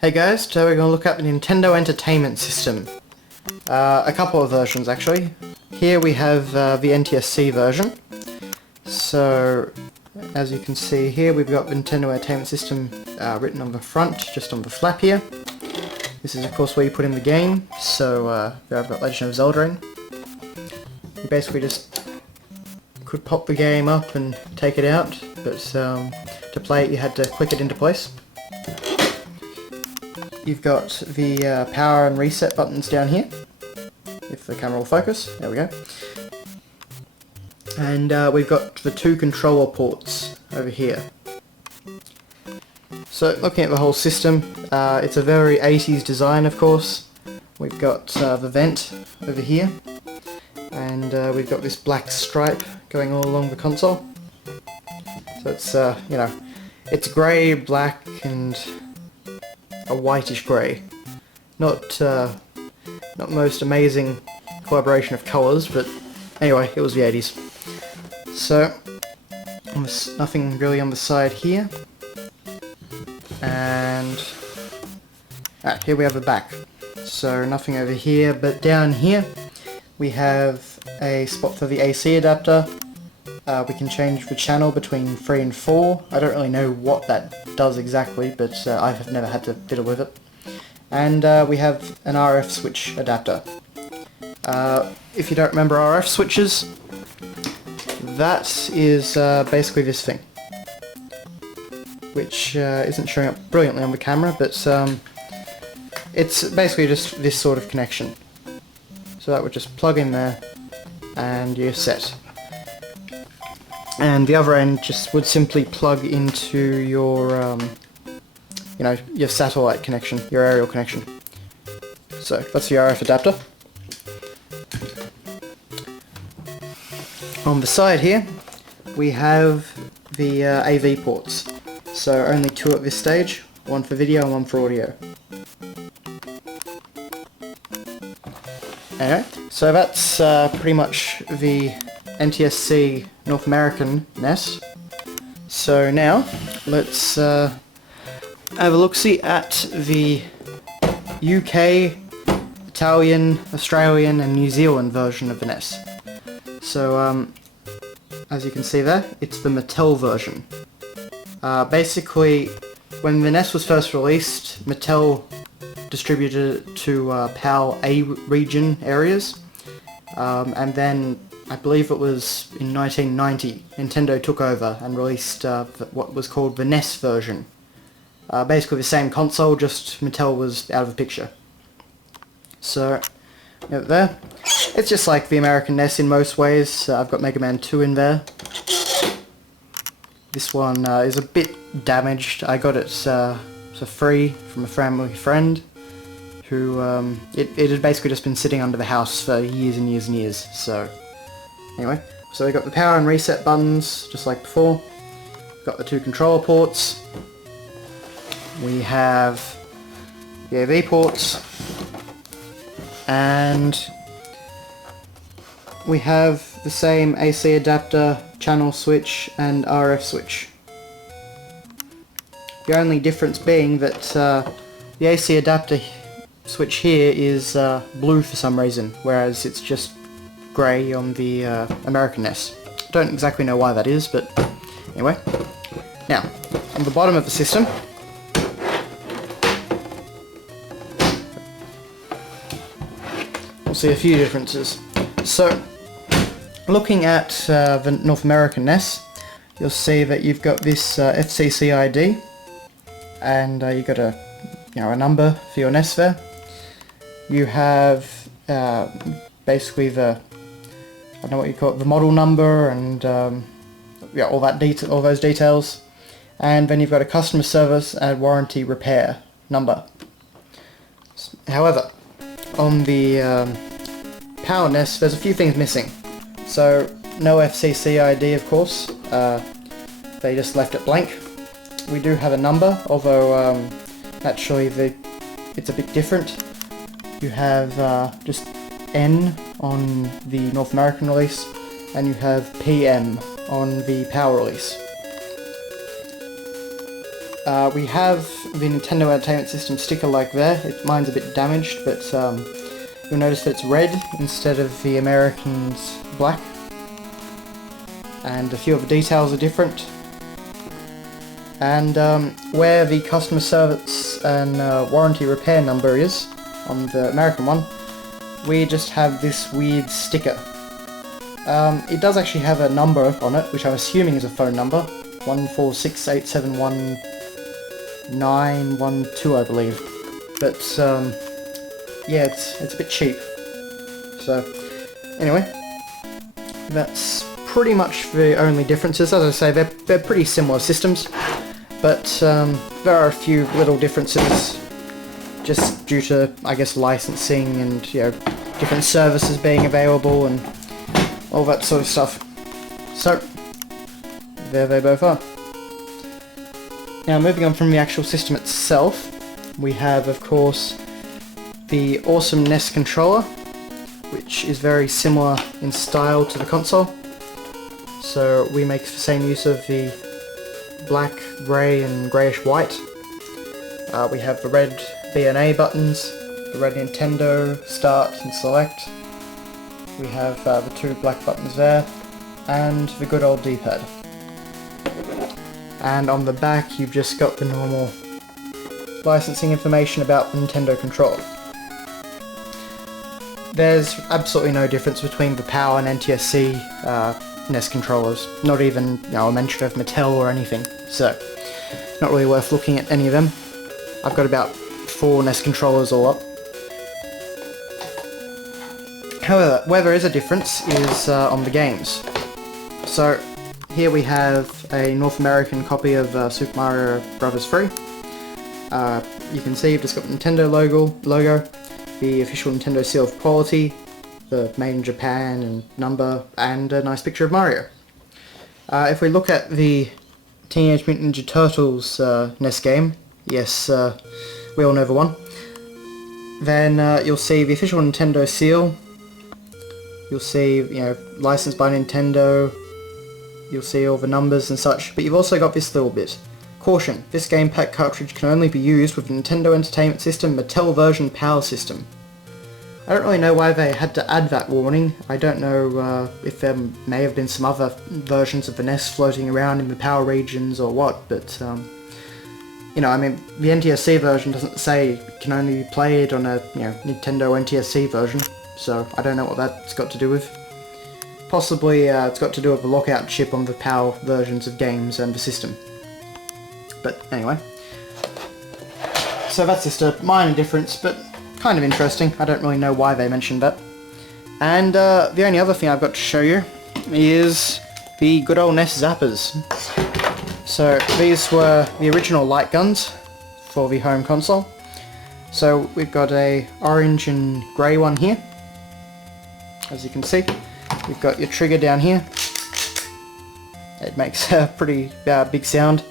Hey guys, today we're going to look at the Nintendo Entertainment System. A couple of versions actually. Here we have the NTSC version. So, as you can see here, we've got the Nintendo Entertainment System written on the front, just on the flap here. This is of course where you put in the game, so there I've got Legend of Zelda in. You basically just could pop the game up and take it out, but to play it you had to click it into place. You've got the power and reset buttons down here, if the camera will focus. There we go. And we've got the two controller ports over here. So looking at the whole system, it's a very 80s design of course. We've got the vent over here, and we've got this black stripe going all along the console. So it's, you know, it's grey, black and a whitish grey. Not most amazing collaboration of colours, but anyway, it was the 80s. So, nothing really on the side here. And here we have the back. So nothing over here, but down here we have a spot for the AC adapter. We can change the channel between 3 and 4. I don't really know what that does exactly, but I have never had to fiddle with it. And we have an RF switch adapter. If you don't remember RF switches, that is basically this thing, which isn't showing up brilliantly on the camera, but it's basically just this sort of connection. So that would just plug in there and you're set. And the other end just would simply plug into your, you know, your satellite connection, your aerial connection. So that's the RF adapter. On the side here, we have the AV ports. So only two at this stage, one for video and one for audio. Anyway, so that's pretty much the NTSC North American NES. So now, let's have a look-see at the UK, Italian, Australian and New Zealand version of the NES. So, as you can see there, it's the Mattel version. Basically, when the NES was first released, Mattel distributed it to PAL A region areas, and then I believe it was in 1990, Nintendo took over and released what was called the NES version. Basically the same console, just Mattel was out of the picture. So, there. It's just like the American NES in most ways. I've got Mega Man 2 in there. This one is a bit damaged. I got it for free from a family friend who, it had basically just been sitting under the house for years and years and years, so anyway. So we got the power and reset buttons, just like before. Got the two controller ports. We have the AV ports. And we have the same AC adapter, channel switch and RF switch. The only difference being that the AC adapter switch here is blue for some reason, whereas it's just grey on the American NES. Don't exactly know why that is, but anyway. Now, on the bottom of the system, we'll see a few differences. So, looking at the North American NES, you'll see that you've got this FCC ID, and you've got a number for your NES there. You have basically the, I don't know what you call it, the model number and yeah, all those details, and then you've got a customer service and warranty repair number. However, on the PAL NES, there's a few things missing. So, no FCC ID, of course. They just left it blank. We do have a number, although actually it's a bit different. You have just N on the North American release, and you have PM on the PAL release. We have the Nintendo Entertainment System sticker like there. Mine's a bit damaged, but you'll notice that it's red instead of the American's black. And a few of the details are different. And where the customer service and warranty repair number is on the American one, we just have this weird sticker. It does actually have a number on it, which I'm assuming is a phone number. 146871912, I believe. But yeah, it's a bit cheap. So anyway, that's pretty much the only differences. As I say, they're pretty similar systems, but there are a few little differences just due to, I guess, licensing and, you know, different services being available and all that sort of stuff. So there they both are. Now, moving on from the actual system itself, we have, of course, the Awesomeness Controller, which is very similar in style to the console. So we make the same use of the black, grey and greyish white. We have the red B and A buttons, the red Nintendo, Start and Select. We have the two black buttons there, and the good old D-pad. And on the back you've just got the normal licensing information about the Nintendo controller. There's absolutely no difference between the PAL and NTSC NES controllers, not even, you know, a mention of Mattel or anything, so not really worth looking at any of them. I've got about 4 NES controllers all up. However, where there is a difference is on the games. So here we have a North American copy of Super Mario Bros. 3. You can see you've just got the Nintendo logo, the official Nintendo seal of quality, the made in Japan and number, and a nice picture of Mario. If we look at the Teenage Mutant Ninja Turtles NES game, yes, we all know the one, then you'll see the official Nintendo seal, you'll see, you know, licensed by Nintendo, you'll see all the numbers and such, but you've also got this little bit. Caution, this game pack cartridge can only be used with Nintendo Entertainment System Mattel version PAL system. I don't really know why they had to add that warning. I don't know if there may have been some other versions of the NES floating around in the PAL regions or what, but you know, I mean, the NTSC version doesn't say it can only be played on a, you know, Nintendo NTSC version, so I don't know what that's got to do with. Possibly it's got to do with the lockout chip on the PAL versions of games and the system. But anyway, so that's just a minor difference, but kind of interesting. I don't really know why they mentioned that. And the only other thing I've got to show you is the good old NES zappers. So these were the original light guns for the home console. So we've got a orange and grey one here, as you can see. We've got your trigger down here. It makes a pretty big sound.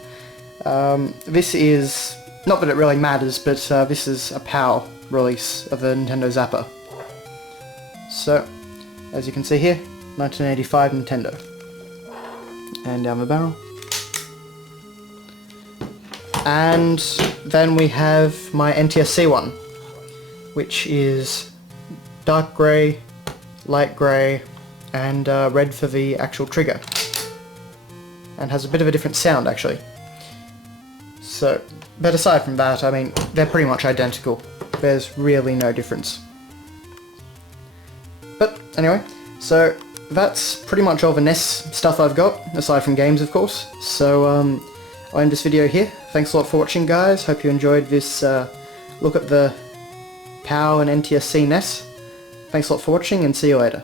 This is, not that it really matters, but this is a PAL release of the Nintendo Zapper. So, as you can see here, 1985 Nintendo. And down the barrel. And then we have my NTSC one, which is dark grey, light grey, and red for the actual trigger. And has a bit of a different sound, actually. So, but aside from that, I mean, they're pretty much identical. There's really no difference. But anyway, so that's pretty much all the NES stuff I've got, aside from games, of course. So I'll end this video here. Thanks a lot for watching, guys. Hope you enjoyed this look at the PAL and NTSC NES. Thanks a lot for watching, and see you later.